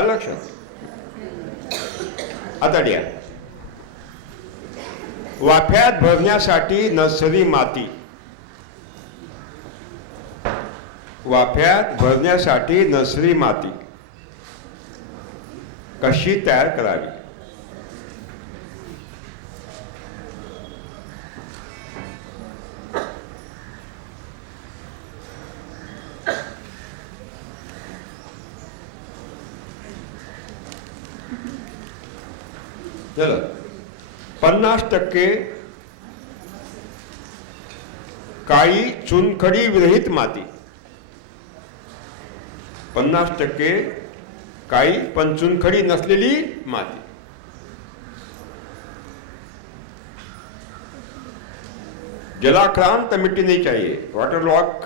आलं लक्षात? आता लिहा वाफ्यात भरण्यासाठी नर्सरी माती. वाफ्यात भरण्यासाठी नर्सरी माती. कशी तयार करावी? झालं पन्नास टक्के काळी चुनखडी विरहित माती। पन्नास टक्के काळी पण चुनखडी नसलेली माती। जलाक्रांत मिट्टी नहीं चाहिए वाटर लॉक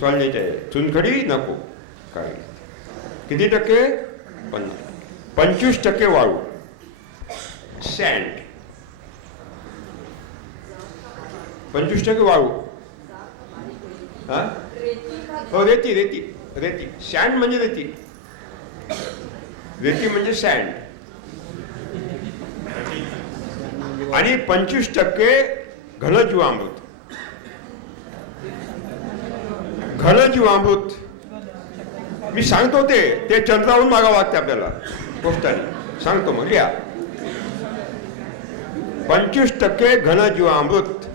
सॉइल नहीं चाहिए, चुनखडी नको काळी किती टक्के? पन्नास पंचवीस टक्के वाळू सँड पंचवीस टक्के वाळू. हा? हो रेती रेती रेती. सँड म्हणजे रेती. रेती म्हणजे सँड आणि पंचवीस टक्के घनजीवामृत घनजीवामृत मी सांगतो ते. ते चंद्रावरून मागावं लागते आपल्याला. गोष्ट सांगतो मग. लिहा. पंचवीस टक्के घनजीवामृत.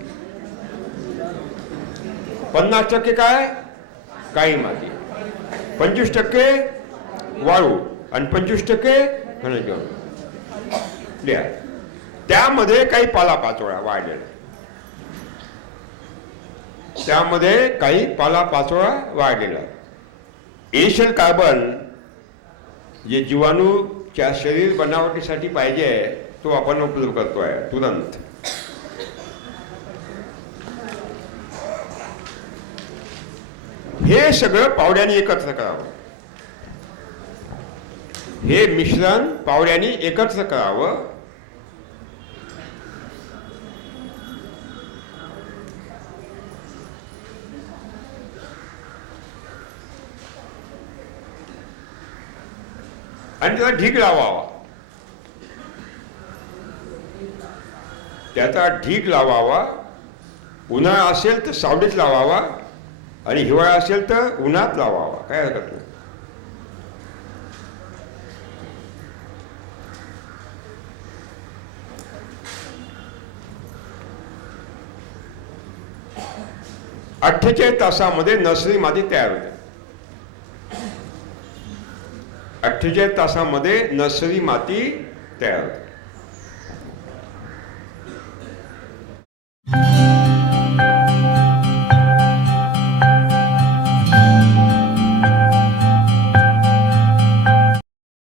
पन्नास टक्के काय? काळी माती. पंचवीस टक्के वाळू आणि पंचवीस टक्के घनजीवामृत. लिहा. त्यामध्ये काही पालापाचोळा वाढलेला त्यामध्ये काही पालापाचोळा वाढलेला एशियल कार्बन जे जीवाणूच्या शरीर बनावटीसाठी पाहिजे तो आपण उपयोग करतोय. तुरंत. हे सगळं पावड्याने एकत्र करावं. हे मिश्रण पावड्याने एकत्र करावं. आणि त्याला ढीग लावावा. त्याचा ढीग लावावा उन्हाळा असेल तर सावलीत लावावा आणि हिवाळा असेल तर उन्हात लावावा. काय हरकत नाही. अठ्ठेचाळीस तासामध्ये नर्सरी माती तयार होते. अठ्ठेचाळीस तासामध्ये नर्सरी माती तयार होते.